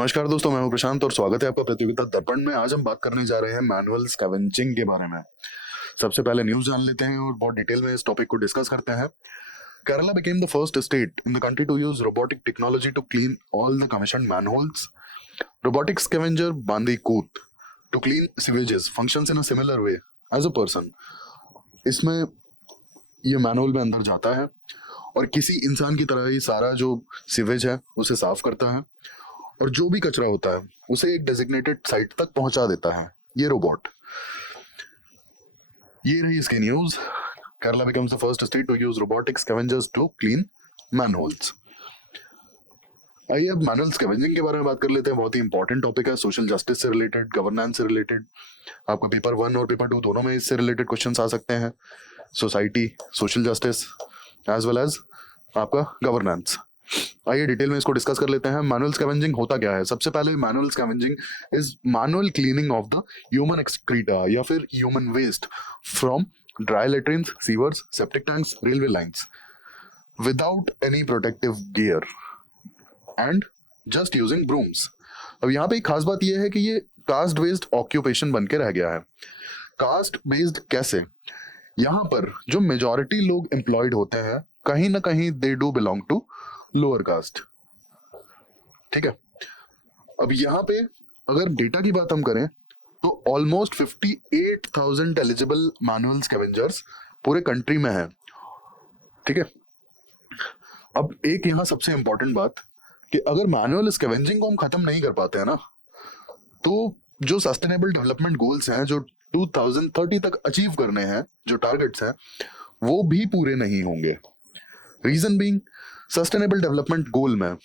नमस्कार दोस्तों, मैं हूं प्रशांत और स्वागत है आपका प्रतियोगिता दर्पण में। आज हम बात करने जा रहे हैं मैनुअल स्कैवेंजिंग के बारे में। सबसे पहले न्यूज जान लेते हैं और बहुत डिटेल में इस टॉपिक को डिस्कस करते हैं। Kerala became the first state in the country to use robotic technology to clean all the commissioned manholes. Robotic scavenger Bandicoot to clean sewages functions in a similar way as a person. इसमें ये manual में अंदर जाता है और किसी इंसान की तरह ही सारा जो सीवेज है उसे साफ करता है और जो भी कचरा होता है उसे एक डेजिग्नेटेड साइट तक पहुंचा देता है ये रोबोट। ये रही इसकी news. Kerala becomes the first state to use robotic scavengers to clean manholes। आइए अब मैनुअल स्कैवेंजिंग के बारे में बात कर लेते हैं। बहुत ही इंपॉर्टेंट टॉपिक है, सोशल जस्टिस से रिलेटेड, गवर्नेंस से रिलेटेड। आपका पेपर 1 और पेपर 2 दोनों में इससे रिलेटेड क्वेश्चंस आ सकते हैं। Society, social justice as well as आपका गवर्नेंस। आइए डिटेल में इसको डिस्कस कर लेते हैं। मैनुअल स्कैवेंजिंग होता क्या है? सबसे पहले manual scavenging is manual cleaning of the human excreta या फिर human waste from dry latrines, sewers, septic tanks, railway lines without any protective gear and just using brooms. अब यहाँ पे एक खास बात यह है कि ये कास्ट बेस्ड ऑक्यूपेशन बन के रह गया है। कास्ट बेस्ड कैसे? यहाँ पर जो मेजॉरिटी लोग एम्प्लॉयड होते हैं कहीं ना कहीं they do belong to lower caste. ठीक है, अब यहाँ पे अगर डेटा की बात हम करें तो ऑलमोस्ट 58,000 एलिजिबल मैनुअल स्कैवेंजर्स पूरे कंट्री में है। ठीक है, अब एक यहाँ सबसे इंपॉर्टेंट बात कि अगर मैनुअल स्कैवेंजिंग को हम खत्म नहीं कर पाते हैं ना, तो जो सस्टेनेबल डेवलपमेंट गोल्स हैं जो 2030 तक अचीव करने हैं, जो टारगेट्स हैं, वो भी पूरे नहीं होंगे। Reason being, sustainable development goal में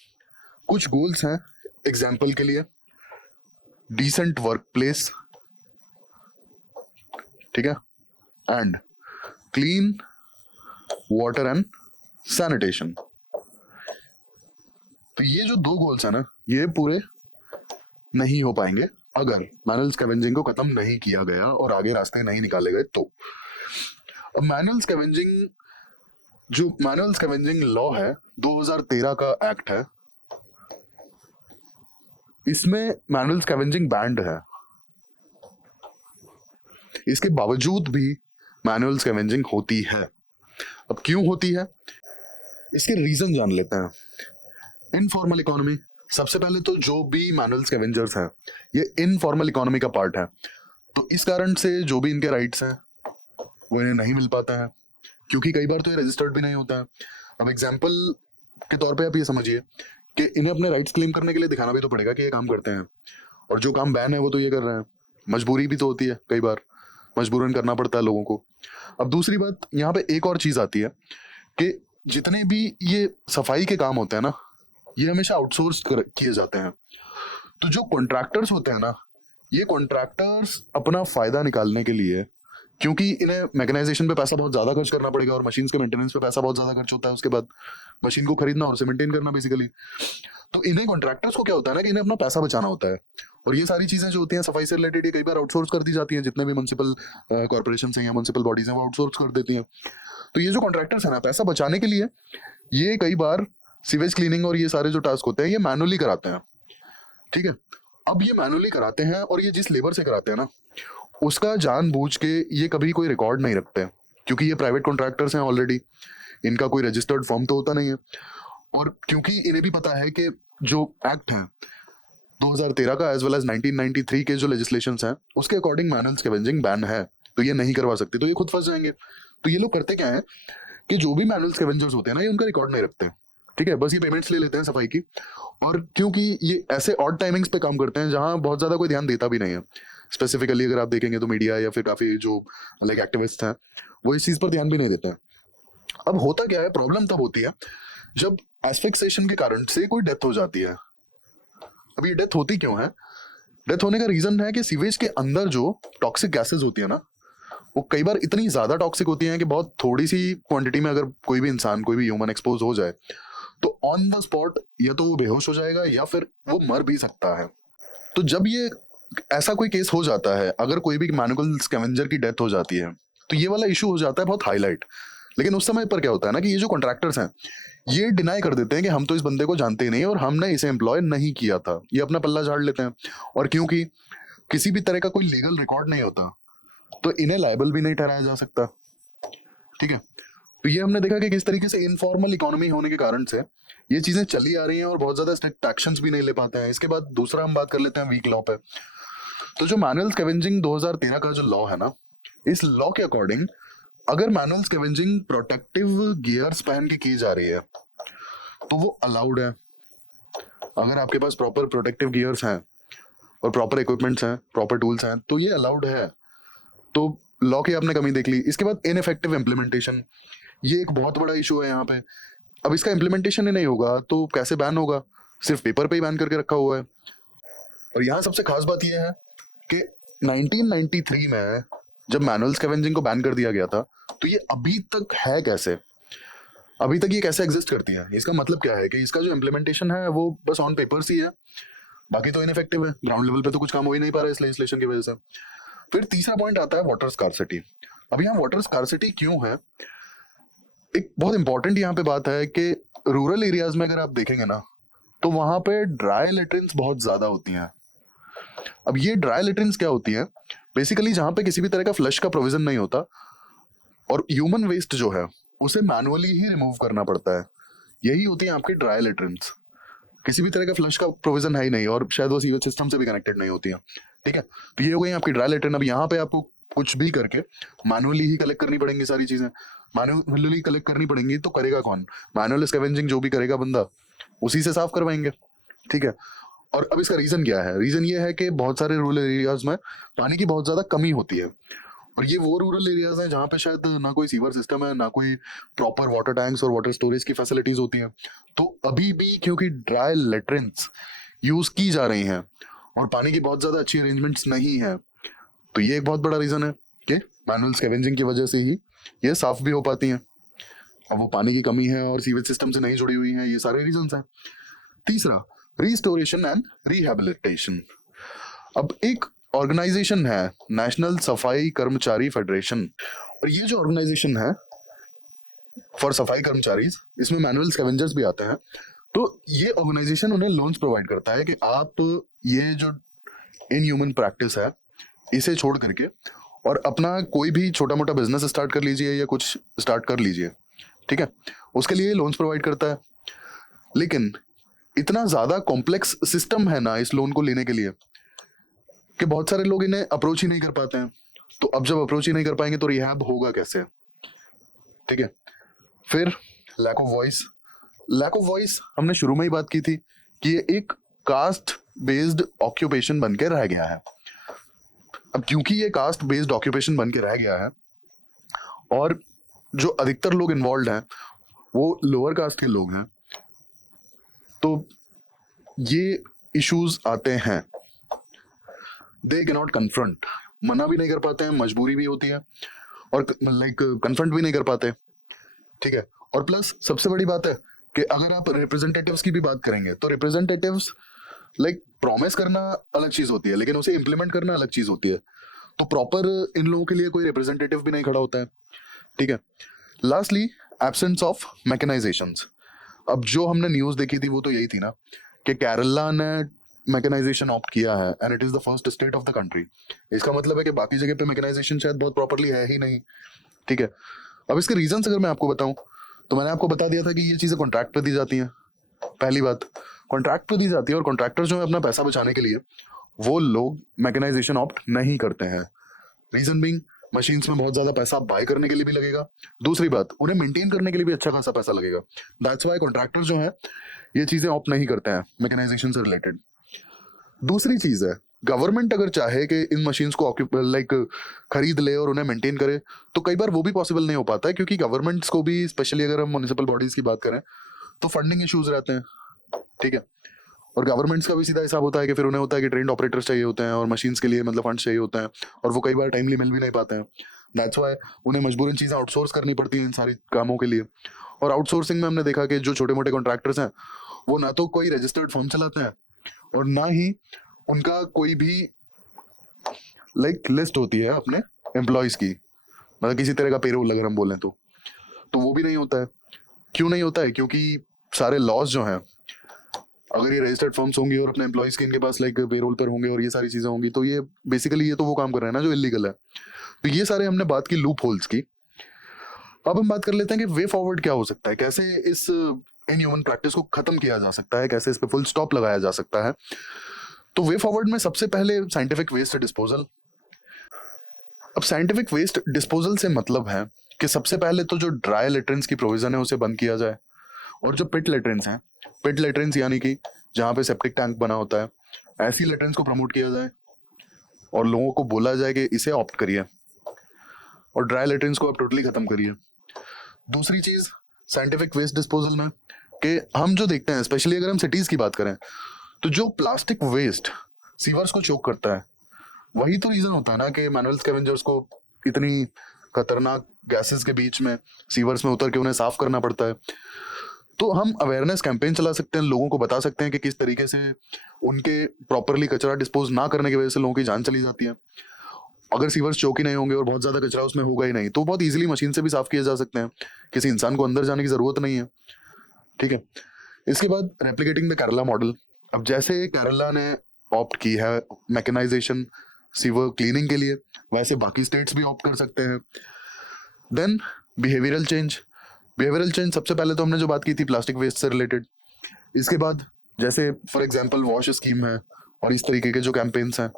कुछ गोल्स हैं, एग्जाम्पल के लिए डिसेंट वर्क प्लेस, ठीक है, and clean water and sanitation. तो ये जो 2 गोल्स है ना, ये पूरे नहीं हो पाएंगे अगर मैनुअल स्कैवेंजिंग को खत्म नहीं किया गया और आगे रास्ते नहीं निकाले गए तो। अब मैनुअल स्कैवेंजिंग लॉ है, 2013 का एक्ट है, इसमें मैनुअल स्कैवेंजिंग बैंड है। इसके बावजूद भी मैनुअल स्कैवेंजिंग होती है। अब क्यों होती है, इसके रीजन जान लेते हैं। इनफॉर्मल इकोनॉमी, सबसे पहले तो जो भी मैनुअल स्कैवेंजर्स हैं ये इनफॉर्मल इकोनॉमी का पार्ट है, तो इस कारण से जो भी इनके राइट्स हैं वो इन्हें नहीं मिल पाता है, क्योंकि कई बार तो ये रजिस्टर्ड भी नहीं होता है। अब एग्जाम्पल के तौर पे आप ये समझिए कि इन्हें अपने राइट्स क्लेम करने के लिए दिखाना भी तो पड़ेगा कि ये काम करते हैं, और जो काम बैन है वो तो ये कर रहे हैं। मजबूरी भी तो होती है, कई बार मजबूरन करना पड़ता है लोगों को। अब दूसरी बात यहाँ पे एक और चीज आती है कि जितने भी ये सफाई के काम होते हैं ना, ये हमेशा आउटसोर्स किए जाते हैं। तो जो कॉन्ट्रैक्टर्स होते हैं ना, ये कॉन्ट्रैक्टर्स अपना फायदा निकालने के लिए, क्योंकि इन्हें मैकेनाइजेशन पे पैसा बहुत ज्यादा खर्च करना पड़ेगा और मशीन्स के मेंटेनेंस पे पैसा बहुत ज्यादा खर्च होता है, उसके बाद मशीन को खरीदना और उसे मेंटेन करना बेसिकली। तो इन्हें कॉन्ट्रैक्टर्स को क्या होता है ना कि इन्हें अपना पैसा बचाना होता है, और ये सारी चीजें जो होती हैं सफाई से रिलेटेड, ये कई बार आउटसोर्स कर दी जाती हैं। जितने भी म्युनिसिपल कॉर्पोरेशन हैं या म्युनिसिपल बॉडीज हैं वो आउटसोर्स कर देती हैं। तो ये जो कॉन्ट्रैक्टर्स है ना, पैसा बचाने के लिए ये कई बार सीवेज क्लीनिंग और ये सारे जो टास्क होते हैं ये मैनुअली कराते हैं। ठीक है, अब ये मैनुअली कराते हैं और ये जिस लेबर से कराते हैं ना, उसका जानबूझ के ये कभी कोई रिकॉर्ड नहीं रखते, क्योंकि ये प्राइवेट कॉन्ट्रैक्टर्स हैं ऑलरेडी, इनका कोई रजिस्टर्ड फर्म तो होता नहीं है। और क्योंकि इन्हें भी पता है कि जो एक्ट है 2013 का एज वेल एज 1993 के जो लेजिस्लेशंस हैं उसके अकॉर्डिंग मैनुअल स्कैवेंजिंग बैन है, तो ये नहीं करवा सकते, तो ये खुद फंस जाएंगे। तो ये लोग करते क्या है कि जो भी मैनुअल स्कैवेंजर्स होते हैं ना, ये उनका रिकॉर्ड नहीं रखते। ठीक है, बस ये पेमेंट्स ले लेते हैं सफाई की, और क्योंकि ये ऐसे ऑड टाइमिंग्स पे काम करते हैं जहां बहुत ज्यादा कोई ध्यान देता भी नहीं है। स्पेसिफिकली अगर आप देखेंगे तो मीडिया या फिर काफी जो लाइक एक्टिविस्ट हैं वो इस चीज पर ध्यान भी नहीं देते हैं। अब होता क्या है, प्रॉब्लम तब होती है जब एस्फिक्सिएशन के कारण से कोई डेथ हो जाती है। अब ये डेथ होती क्यों है? डेथ होने का रीजन है कि सीवेज के अंदर जो टॉक्सिक गैसेज होती है ना, वो कई बार इतनी ज्यादा टॉक्सिक होती हैं कि बहुत थोड़ी सी क्वांटिटी में अगर कोई भी इंसान, कोई भी ह्यूमन एक्सपोज हो जाए तो ऑन द स्पॉट या तो वो बेहोश हो जाएगा या फिर वो मर भी सकता है। तो जब ये ऐसा कोई केस हो जाता है, अगर कोई भी मैनुअल स्कैवेंजर की डेथ हो जाती है, तो ये वाला इशू हो जाता है बहुत हाईलाइट। लेकिन उस समय पर क्या होता है ना कि ये जो कॉन्ट्रैक्टर्स हैं ये डिनाई कर देते हैं कि हम तो इस बंदे को जानते ही नहीं और हमने इसे एम्प्लॉय नहीं किया था, ये अपना पल्ला झाड़ लेते हैं। और क्योंकि किसी भी तरह का कोई लीगल रिकॉर्ड नहीं होता तो इन्हें लायबल भी नहीं ठहराया जा सकता। ठीक है, तो ये हमने देखा कि किस तरीके से इनफॉर्मल इकोनॉमी होने के कारण से ये चीजें चली आ रही हैं और बहुत ज्यादा स्ट्रिक्ट एक्शंस भी नहीं ले पाते हैं। इसके बाद दूसरा हम बात कर लेते हैं वीक लॉ पे। तो जो मैनुअल स्कैवेंजिंग 2013 का जो लॉ है ना, इस लॉ के अकॉर्डिंग अगर मैनुअल स्कैवेंजिंग प्रोटेक्टिव गियर्स पहन के की जा रही है तो वो अलाउड है। अगर आपके पास प्रॉपर प्रोटेक्टिव गियर्स हैं और प्रॉपर इक्विपमेंट्स हैं, प्रॉपर टूल्स हैं, तो ये अलाउड है। तो लॉ की आपने कमी देख ली। इसके बाद इनइफेक्टिव इम्प्लीमेंटेशन, ये एक बहुत बड़ा इशू है यहाँ पे। अब इसका इम्प्लीमेंटेशन ही नहीं होगा तो कैसे बैन होगा? सिर्फ पेपर पे ही बैन करके रखा हुआ है। और यहाँ सबसे खास बात यह है कि 1993 में जब मैनुअल स्कैवेंजिंग को बैन कर दिया गया था तो ये अभी तक है कैसे, अभी तक ये कैसे एग्जिस्ट करती है? इसका मतलब क्या है कि इसका जो इम्प्लीमेंटेशन है वो बस ऑन पेपर्स ही है, बाकी तो इनइफेक्टिव है, ग्राउंड लेवल पे तो कुछ काम हो ही नहीं पा रहा है इस लेजिस्लेशन की वजह से। फिर तीसरा पॉइंट आता है वाटर स्कार्सिटी। अब यहाँ वाटर स्कार्सिटी क्यों है? एक बहुत इंपॉर्टेंट यहाँ पे बात है कि रूरल एरियाज में अगर आप देखेंगे ना तो वहां पे ड्राई लेट्रिन्स बहुत ज्यादा होती हैं। अब ये ड्राई लेट्रिन्स क्या होती हैं? बेसिकली जहां पे किसी भी तरह का फ्लश का प्रोविजन नहीं होता और ह्यूमन वेस्ट जो है उसे मैनुअली ही रिमूव करना पड़ता है, यही होती है आपकी ड्राई लेट्रिन्स। किसी भी तरह का फ्लश का प्रोविजन है ही नहीं और शायद वो सीवेज सिस्टम से भी कनेक्टेड नहीं होती है। ठीक है, तो ये हो गई आपकी ड्राई लेट्रिन। अब यहाँ पे आपको कुछ भी करके मैनुअली ही कलेक्ट करनी पड़ेंगी, सारी चीजें मैनुअली कलेक्ट करनी पड़ेंगी। तो करेगा कौन? मैनुअल स्कैवेंजिंग जो भी करेगा बंदा उसी से साफ करवाएंगे। ठीक है, और अब इसका रीजन क्या है? रीजन ये है कि बहुत सारे रूरल एरियाज में पानी की बहुत ज्यादा कमी होती है और ये वो रूरल एरियाज हैं जहाँ पे शायद ना कोई सीवर सिस्टम है, ना कोई प्रॉपर वाटर टैंक्स और वाटर स्टोरेज की फैसिलिटीज होती हैं। तो अभी भी क्योंकि ड्राई लेट्रिन्स यूज की जा रही हैं और पानी की बहुत ज्यादा अच्छी अरेंजमेंट्स नहीं है, तो ये एक बहुत बड़ा रीजन है कि मैनुअल स्कैवेंजिंग की वजह से ही ये साफ भी हो पाती हैं। अब वो पानी की कमी है और सीवेज सिस्टम से नहीं जुड़ी हुई है, ये सारे रीजंस हैं। तीसरा, रिस्टोरेशन एंड रिहैबिलिटेशन। अब एक ऑर्गेनाइजेशन है नेशनल सफाई कर्मचारी फेडरेशन, और ये जो ऑर्गेनाइजेशन है फॉर सफाई कर्मचारी, इसमें मैनुअल स्कैवेंजर्स भी आते हैं। तो ये ऑर्गेनाइजेशन उन्हें लोन्स प्रोवाइड करता है कि आप ये जो इनह्यूमन प्रैक्टिस है इसे छोड़ करके और अपना कोई भी छोटा मोटा बिजनेस स्टार्ट कर लीजिए या कुछ स्टार्ट कर लीजिए। ठीक है, उसके लिए लोन्स प्रोवाइड करता है। लेकिन इतना ज्यादा कॉम्प्लेक्स सिस्टम है ना इस लोन को लेने के लिए कि बहुत सारे लोग इन्हें अप्रोच ही नहीं कर पाते हैं। तो अब जब अप्रोच ही नहीं कर पाएंगे तो रिहैब होगा कैसे? ठीक है, फिर lack of voice. Lack of voice हमने शुरू में ही बात की थी कि ये एक कास्ट बेस्ड ऑक्यूपेशन बन के रह गया है। अब क्योंकि ये कास्ट बेस्ड ऑक्यूपेशन बन के रह गया है और जो अधिकतर लोग इन्वॉल्व हैं वो लोअर कास्ट के लोग हैं, तो ये इश्यूज आते हैं। दे कैन नॉट कन्फ्रंट, मना भी नहीं कर पाते हैं, मजबूरी भी होती है और लाइक कन्फ्रंट भी नहीं कर पाते। ठीक है, और प्लस सबसे बड़ी बात है कि अगर आप रिप्रेजेंटेटिव्स की भी बात करेंगे तो रिप्रेजेंटेटिव्स लाइक प्रॉमिस करना अलग चीज होती है लेकिन उसे इंप्लीमेंट करना अलग चीज होती है। तो प्रॉपर इन लोगों के लिए कोई रिप्रेजेंटेटिव भी नहीं खड़ा होता है। ठीक है, लास्टली एब्सेंस ऑफ मैकेनाइजेशंस। अब जो हमने न्यूज देखी थी वो तो यही थी ना कि केरला ने मैकेनाइजेशन ऑप्ट किया है and it is the first state of the country. इसका मतलब है कि बाकी जगह पे मैकेनाइजेशन शायद बहुत प्रॉपर्ली है ही नहीं। ठीक है, अब इसके रीजंस अगर मैं आपको बताऊं तो मैंने आपको बता दिया था कि ये चीजें कॉन्ट्रैक्ट पे दी जाती हैं। पहली बात, कॉन्ट्रैक्ट पे दी जाती है और कॉन्ट्रैक्टर जो है अपना पैसा बचाने के लिए वो लोग मैकेनाइजेशन ऑप्ट नहीं करते हैं। रीजन बीइंग मशीन्स में बहुत ज्यादा पैसा बाय करने के लिए भी लगेगा, दूसरी बात उन्हें मेंटेन करने के लिए भी अच्छा खासा पैसा लगेगा। दैट्स व्हाई कॉन्ट्रैक्टर जो है ये चीजें ऑप्ट नहीं करते हैं मैकेनाइजेशन से रिलेटेड। दूसरी चीज है, गवर्नमेंट अगर चाहे कि इन मशीन्स को लाइक खरीद ले और उन्हें मेंटेन करे तो कई बार वो भी पॉसिबल नहीं हो पाता है क्योंकि गवर्नमेंट्स को भी, स्पेशली अगर हम म्युनिसिपल बॉडीज की बात करें तो फंडिंग इश्यूज रहते हैं। ठीक है, और गवर्नमेंट्स का भी सीधा हिसाब होता है कि फिर उन्हें होता है कि ट्रेंड ऑपरेटर्स चाहिए होते हैं और मशीन्स के लिए मतलब फंड्स चाहिए होते हैं और वो कई बार टाइमली मिल भी नहीं पाते हैं। दैट्स व्हाई उन्हें मजबूरन चीजें आउटसोर्स करनी पड़ती हैं इन सारे कामों के लिए। और आउटसोर्सिंग में हमने देखा कि जो छोटे मोटे कॉन्ट्रैक्टर्स हैं वो ना तो कोई रजिस्टर्ड फर्म चलाते हैं और ना ही उनका कोई भी लाइक लिस्ट होती है अपने एम्प्लॉयज की, मतलब किसी तरह का पेरोल अगर हम बोलें तो वो भी नहीं होता है। क्यों नहीं होता है? क्योंकि सारे लॉज जो हैं, अगर ये रजिस्टर्ड फर्म्स होंगी और अपने एम्प्लॉइज के इनके पास लाइक पेरोल पर होंगे और ये सारी चीजें होंगी, तो ये बेसिकली ये तो वो काम कर रहे हैं ना जो इलीगल है। तो ये सारे हमने बात की लूप होल्स की। अब हम बात कर लेते हैं कि वे फॉरवर्ड क्या हो सकता है, कैसे इस इनह्यूमन प्रैक्टिस को खत्म किया जा सकता है, कैसे इस पे फुल स्टॉप लगाया जा सकता है। तो वे फॉरवर्ड में सबसे पहले साइंटिफिक वेस्ट डिस्पोजल। अब साइंटिफिक वेस्ट डिस्पोजल से मतलब है कि सबसे पहले तो जो ड्राई लेट्रिन्स की प्रोविजन है उसे बंद किया जाए, और जो पिट लेट्रिन्स हैं, पिट लेट्रिन्स यानी कि जहाँ पे सेप्टिक टैंक बना होता है, ऐसी लेट्रिन्स को प्रमोट किया जाए और लोगों को बोला जाए कि इसे ऑप्ट करिए और ड्राई लेट्रिन्स को आप टोटली खत्म करिए। दूसरी चीज साइंटिफिक वेस्ट डिस्पोजल में कि हम जो देखते हैं, स्पेशली अगर हम सिटीज की बात करें, तो जो प्लास्टिक वेस्ट सीवर्स को चोक करता है, वही तो रीजन होता है ना कि मैनुअल स्कैवेंजर्स को इतनी खतरनाक गैसेस के बीच में सीवर्स में उतर के उन्हें साफ करना पड़ता है। तो हम अवेयरनेस कैंपेन चला सकते हैं, लोगों को बता सकते हैं कि किस तरीके से उनके प्रॉपरली कचरा डिस्पोज ना करने की वजह से लोगों की जान चली जाती है। अगर सीवर्स चौक ही नहीं होंगे और बहुत ज्यादा कचरा उसमें होगा ही नहीं, तो बहुत इजीली मशीन से भी साफ किए जा सकते हैं, किसी इंसान को अंदर जाने की जरूरत नहीं है। ठीक है। इसके बाद रेप्लिकेटिंग द केरला मॉडल। अब जैसे केरला ने ऑप्ट की है मैकेनाइजेशन सीवर क्लीनिंग के लिए, वैसे बाकी स्टेट्स भी ऑप्ट कर सकते हैं। Then behavioural change. Behavioural change सबसे पहले तो हमने जो बात की थी प्लास्टिक वेस्ट से रिलेटेड। इसके बाद जैसे फॉर एग्जांपल वॉश स्कीम है और इस तरीके के जो कैंपेन्स हैं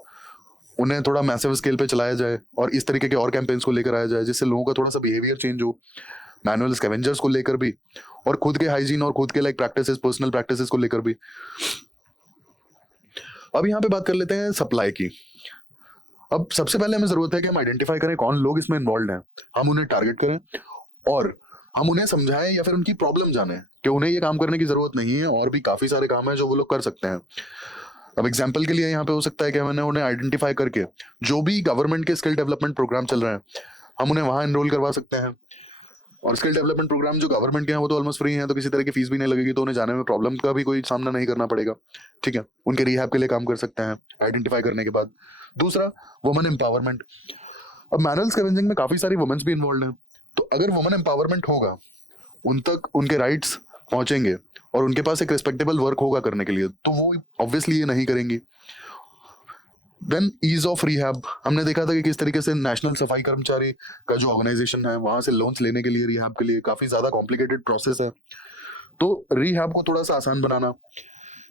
उन्हें थोड़ा मैसिव स्केल पे चलाया जाए और इस तरीके के और कैंपेन्स को लेकर आया जाए, जिससे लोगों का थोड़ा सा बिहेवियर चेंज हो, मैनुअल स्कैवेंजर्स को लेकर भी और खुद के हाइजीन और खुद के लाइक प्रैक्टिसेस, पर्सनल प्रैक्टिसेस को लेकर भी। अब यहाँ पे बात कर लेते हैं सप्लाई की। अब सबसे पहले हमें जरूरत है कि हम आइडेंटिफाई करें कौन लोग इसमें इन्वॉल्व हैं, हम उन्हें टारगेट करें और हम उन्हें समझाएं या फिर उनकी प्रॉब्लम जानें कि उन्हें ये काम करने की जरूरत नहीं है और भी काफी सारे काम है जो वो लोग कर सकते हैं। अब एग्जाम्पल के लिए यहाँ पे हो सकता है कि हमने उन्हें आइडेंटिफाई करके जो भी गवर्नमेंट के स्किल डेवलपमेंट प्रोग्राम चल रहे हैं हम उन्हें वहां एनरोल करवा सकते हैं। और स्किल डेवलपमेंट प्रोग्राम जो गवर्नमेंट के हैं वो तो ऑलमोस्ट फ्री हैं, तो किसी तरह की फीस भी नहीं लगेगी, तो उन्हें जाने में प्रॉब्लम का भी कोई सामना नहीं करना पड़ेगा। ठीक है, उनके रिहैब के लिए काम कर सकते हैं आइडेंटिफाई करने के बाद। दूसरा, वुमेन एम्पावरमेंट। अब मैनुअल स्कैवेंजिंग में काफी सारी वुमेन्स भी इन्वॉल्व हैं, तो अगर वुमेन एम्पावरमेंट होगा, उन तक उनके राइट्स पहुंचेंगे और उनके पास एक रिस्पेक्टेबल वर्क होगा करने के लिए, तो वो ऑब्वियसली ये नहीं करेंगी। Then ease of rehab. हमने देखा था कि किस तरीके से नेशनल सफाई कर्मचारी का जो ऑर्गेनाइजेशन है वहां से लोन्स लेने के लिए रिहैब के लिए काफी ज्यादा कॉम्प्लिकेटेड प्रोसेस है, तो रिहैब को थोड़ा सा आसान बनाना,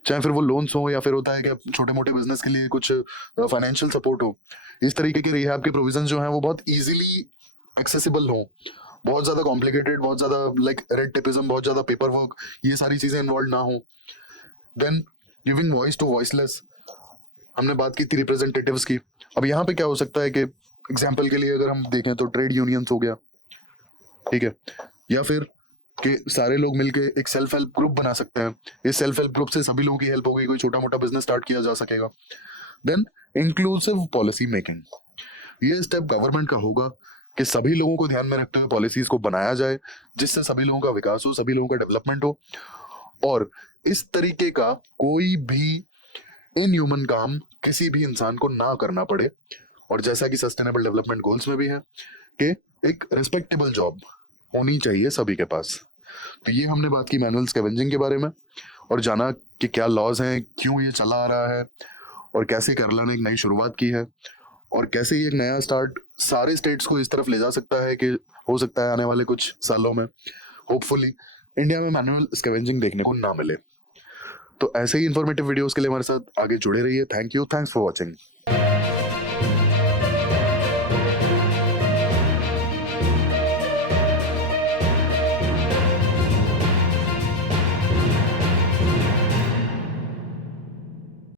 चाहे फिर वो लोन्स हो या फिर होता है कि छोटे मोटे बिजनेस के लिए कुछ फाइनेंशियल सपोर्ट हो, इस तरीके के रिहैब के प्रोविजन जो है वो बहुत इजीली एक्सेसिबल हो, बहुत ज्यादा कॉम्प्लिकेटेड, बहुत ज्यादा लाइक रेड टेपिज्म, बहुत ज्यादा पेपर वर्क, ये सारी चीजें इन्वॉल्व ना हो। Then giving voice to voiceless. हमने बात की थी रिप्रेजेंटेटिव्स की। अब यहाँ पे क्या हो सकता है कि एग्जाम्पल के लिए अगर हम देखें तो ट्रेड यूनियंस हो गया, ठीक है, या फिर कि सारे लोग मिलके एक सेल्फ हेल्प ग्रुप बना सकते हैं, इस सेल्फ हेल्प ग्रुप से सभी लोगों की हेल्प होगी, कोई छोटा मोटा बिजनेस स्टार्ट किया जा सकेगा। Then inclusive policy making. ये स्टेप गवर्नमेंट का होगा कि सभी लोगों को ध्यान में रखते हुए पॉलिसीज को बनाया जाए, जिससे सभी लोगों का विकास हो, सभी लोगों का डेवलपमेंट हो और इस तरीके का कोई भी इनह्यूमन काम किसी भी इंसान को ना करना पड़े। और जैसा कि सस्टेनेबल डेवलपमेंट गोल्स में भी है कि एक रिस्पेक्टेबल जॉब होनी चाहिए सभी के पास। तो ये हमने बात की मैनुअल स्कैवेंजिंग के बारे में और जाना कि क्या लॉज हैं, क्यों ये चला आ रहा है और कैसे केरला ने एक नई शुरुआत की है और कैसे ये एक नया स्टार्ट सारे स्टेट्स को इस तरफ ले जा सकता है कि हो सकता है आने वाले कुछ सालों में होपफुली इंडिया में मैनुअल स्कैवेंजिंग देखने को ना मिले। तो ऐसे ही इंफॉर्मेटिव वीडियोस के लिए हमारे साथ आगे जुड़े रहिए। Thank you, thanks for watching.